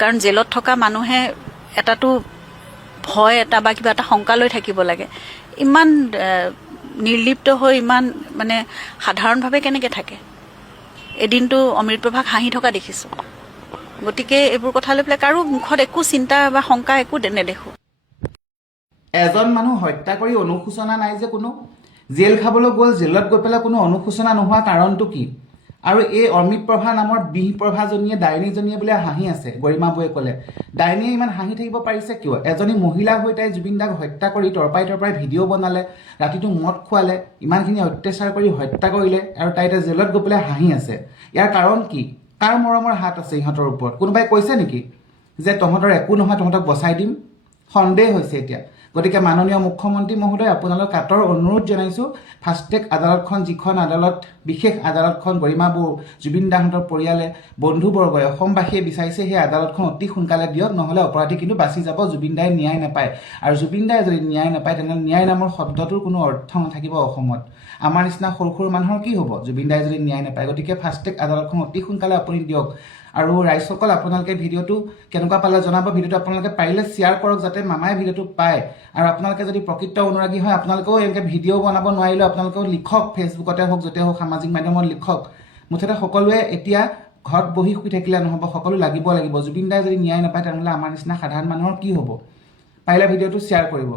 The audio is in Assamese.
কাৰণ জেলত থকা মানুহে এটাতো ভয় এটা বা কিবা এটা শংকা লৈ থাকিব লাগে। ইমান নিৰ্লিপ্ত হৈ ইমান মানে সাধাৰণভাৱে কেনেকৈ থাকে? এদিনটো অমৃতপ্ৰভাক হাঁহি থকা দেখিছোঁ। গতিকে এইবোৰ কথা লৈ পেলাই কাৰো মুখত একো চিন্তা বা শংকা একো নেদেখোঁ। এজন মানুহ হত্যা কৰি অনুশোচনা নাই যে কোনো? জেল খাবলৈ গ'ল, জেলত গৈ পেলাই কোনো অনুশোচনা নোহোৱা কাৰণটো কি? আৰু এই অমৃতপ্ৰভা নামৰ বিষপ্ৰভাজনীয়ে ডাইনীজনীয়ে বোলে হাঁহি আছে, গৰিমা বৌয়ে ক'লে। ডাইনীয়ে ইমান হাঁহি থাকিব পাৰিছে কিয়? এজনী মহিলা হৈ তাই জুবিন দাক হত্যা কৰি তৰপাই ভিডিঅ' বনালে, ৰাতিটো মদ খোৱালে, ইমানখিনি অত্যাচাৰ কৰি হত্যা কৰিলে, আৰু তাই এতিয়া জেলত গৈ পেলাই হাঁহি আছে। ইয়াৰ কাৰণ কি? কাৰ মৰমৰ হাত আছে ইহঁতৰ ওপৰত? কোনোবাই কৈছে নেকি যে তহঁতৰ একো নহয়, তহঁতক বচাই দিম? সন্দেহ হৈছে এতিয়া। গতিকে মাননীয় মুখ্যমন্ত্ৰী মহোদয়, আপোনালোক কাটৰ অনুৰোধ জনাইছোঁ, ফাষ্টেগ আদালতখন, যিখন আদালত, বিশেষ আদালতখন গৰিমা বৌ, জুবিন দাহঁতৰ পৰিয়ালে, বন্ধুবৰ্গই, অসমবাসীয়ে বিচাৰিছে, সেই আদালতখন অতি সোনকালে দিয়ক, নহ'লে অপৰাধী কিন্তু বাচি যাব, জুবিন দাই ন্যায় নাপায়। আৰু জুবিন দাই যদি ন্যায় নাপায়, তেনেহ'লে ন্যায় নামৰ শব্দটোৰ কোনো অৰ্থ নাথাকিব অসমত। আমাৰ নিচিনা সৰু সৰু মানুহৰ কি হ'ব জুবিন দাই যদি ন্যায় নাপায়? গতিকে ফাষ্টেগ আদালতখন অতি সোনকালে আপুনি দিয়ক। আৰু ৰাইজসকল, আপোনালোকে ভিডিঅ'টো কেনেকুৱা পালে জনাব। ভিডিঅ'টো আপোনালোকে পাৰিলে শ্বেয়াৰ কৰক, যাতে মামাই ভিডিঅ'টো পায়। আৰু আপোনালোকে যদি প্ৰকৃত অনুৰাগী হয়, আপোনালোকেও এনেকৈ ভিডিঅ' বনাব নোৱাৰিলেও আপোনালোকেও লিখক, ফেচবুকতে হওক, য'তে হওক, সামাজিক মাধ্যমত লিখক। মুঠতে সকলোৱে এতিয়া ঘৰত বহি শুই থাকিলে নহ'ব, সকলো লাগিব। জুবিন দাই যদি ন্যায় নাপায়, তেনেহ'লে আমাৰ নিচিনা সাধাৰণ মানুহৰ কি হ'ব? পাৰিলে ভিডিঅ'টো শ্বেয়াৰ কৰিব।